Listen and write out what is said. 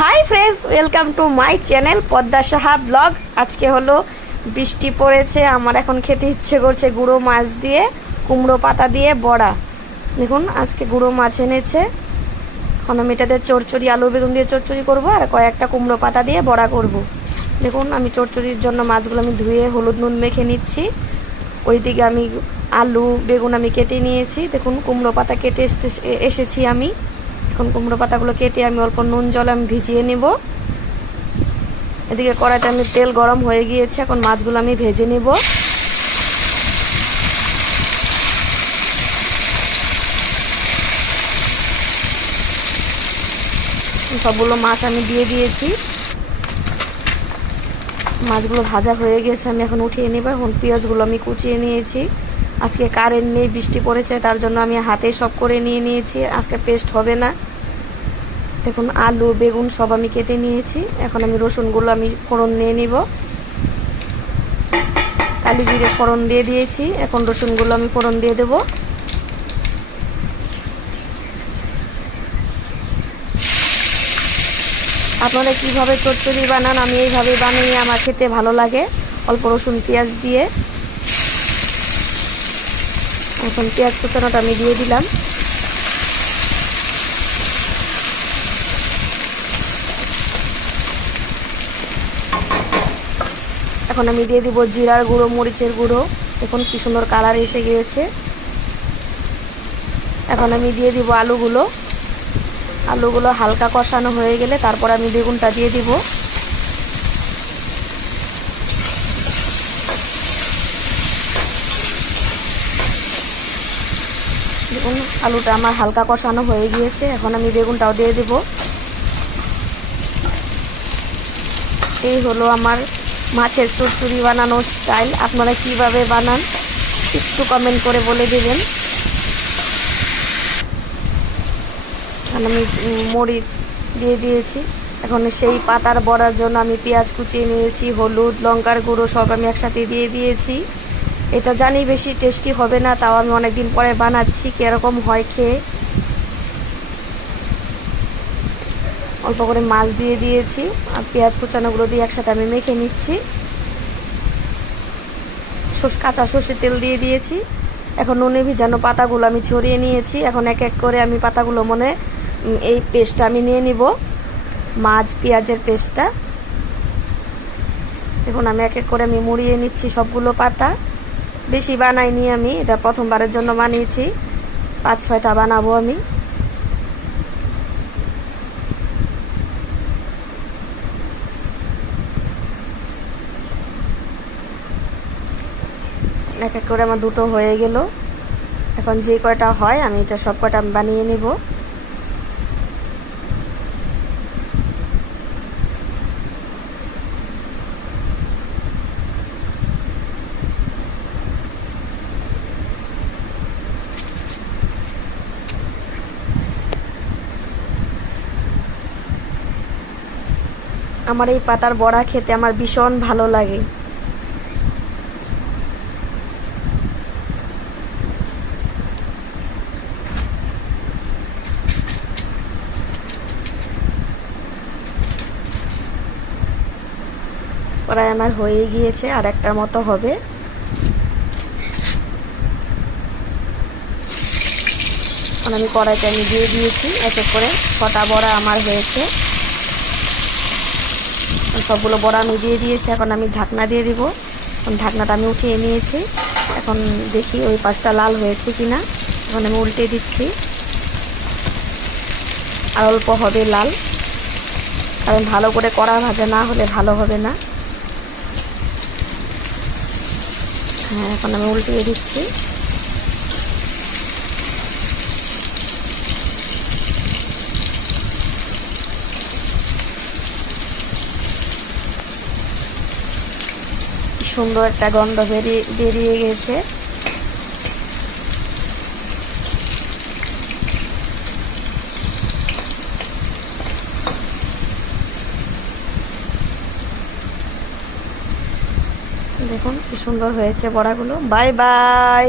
Hi friends, welcome to my channel Padma Saha blog. আজকে হলো বৃষ্টি পড়েছে, আমার এখন খেতে ইচ্ছে করছে গুঁড়ো মাছ দিয়ে কুমড়ো পাতা দিয়ে বড়া। দেখুন আজকে গুঁড়ো মাছ এনেছে, এখন আমি এটাতে চচ্চড়ি আলু বেগুন দিয়ে চচ্চড়ি করবো আর কয়েকটা কুমড়ো পাতা দিয়ে বড়া করব। দেখুন আমি চচ্চড়ির জন্য মাছগুলো আমি ধুয়ে হলুদ নুন মেখে নিচ্ছি। ওইদিকে আমি আলু বেগুন আমি কেটে নিয়েছি। দেখুন কুমড়ো পাতা কেটে এসেছি আমি। এখন কুমড়ো পাতাগুলো কেটে আমি অল্প নুন জলে আমি ভিজিয়ে নেব। এদিকে কড়াইতে আমি তেল গরম হয়ে গিয়েছে, এখন মাছগুলো আমি ভেজে নেব। সবগুলো মাছ আমি দিয়ে দিয়েছি, মাছগুলো ভাজা হয়ে গেছে, আমি এখন উঠিয়ে নেব। এখন পেঁয়াজগুলো আমি কুচিয়ে নিয়েছি। আজকে কারেন্ট নেই, বৃষ্টি পড়েছে, তার জন্য আমি হাতে সব করে নিয়েছি, আজকে পেস্ট হবে না। দেখুন আলু বেগুন সব আমি কেটে নিয়েছি। এখন আমি রসুনগুলো আমি ফোড়ন দিয়ে নিব। কালি জিরে ফোড়ন দিয়ে দিয়েছি, এখন রসুনগুলো আমি ফোড়ন দিয়ে দেব। আপনারা কিভাবে চচ্চড়ি বানান? আমি এইভাবে বানিয়ে আমার খেতে ভালো লাগে, অল্প রসুন পেঁয়াজ দিয়ে। এখন পেঁয়াজ কুচানোটা আমি দিয়ে দিলাম। এখন আমি দিয়ে দিব জিরার গুঁড়ো মরিচের গুঁড়ো। দেখুন কি সুন্দর কালার এসে গিয়েছে। এখন আমি দিয়ে দিব আলুগুলো হালকা কষানো হয়ে গেলে তারপর আমি বেগুনটা দিয়ে দিব। দেখুন আলুটা আমার হালকা কষানো হয়ে গিয়েছে, এখন আমি বেগুনটাও দিয়ে দেব। এই হলো আমার মাছের চচ্চড়ি বানানোর স্টাইল। আপনারা কিভাবে বানান একটু কমেন্ট করে বলে দেবেন। আমি মরিচ দিয়ে দিয়েছি। এখন সেই পাতার বড়ার জন্য আমি পেঁয়াজ কুচিয়ে নিয়েছি, হলুদ লঙ্কার গুঁড়ো সব আমি একসাথে দিয়ে দিয়েছি। এটা জানি বেশি টেস্টি হবে না, তাও আমি অনেকদিন পরে বানাচ্ছি, কীরকম হয় খেয়ে। অল্প করে মাছ দিয়ে দিয়েছি আর পেঁয়াজ কুচানোগুলো দিয়ে একসাথে আমি মেখে নিচ্ছি। কাঁচা সর্ষের তেল দিয়ে দিয়েছি। এখন নুনে ভিজানো পাতাগুলো আমি ছড়িয়ে নিয়েছি। এখন এক এক করে আমি পাতাগুলো এই পেস্টটা আমি নিয়ে নিব, মাছ পেঁয়াজের পেস্টটা। দেখুন আমি এক এক করে আমি মুড়িয়ে নিচ্ছি সবগুলো পাতা। বেশি বানাইনি, আমি এটা প্রথমবারের জন্য বানিয়েছি, 5-6টা বানাবো আমি। এক এক করে আমার দুটো হয়ে গেল। এখন যে কয়টা হয় আমি এটা সব কয়টা বানিয়ে নেব। আমার এই পাতার বড়া খেতে আমার ভীষণ ভালো লাগে। প্রায় আমার হয়ে গিয়েছে, আর একটার মতো হবে। আমি কড়াইটা আমি দিয়ে দিয়েছি, এক এক করে 6টা বড়া আমার হয়েছে। সবগুলো বড়া আমি দিয়ে দিয়েছি, এখন আমি ঢাকনা দিয়ে দিব। ঢাকনাটা আমি উঠিয়ে নিয়েছি। এখন দেখি ওই পাশটা লাল হয়েছে কিনা। এখন আমি উল্টে দিচ্ছি, আর অল্প হবে লাল, কারণ ভালো করে কড়া ভাজা না হলে ভালো হবে না। হ্যাঁ, এখন আমি উল্টিয়ে দিচ্ছি। সুন্দর একটা গন্ধ বেরিয়ে গেছে। দেখুন কি সুন্দর হয়েছে বড়াগুলো। Bye bye.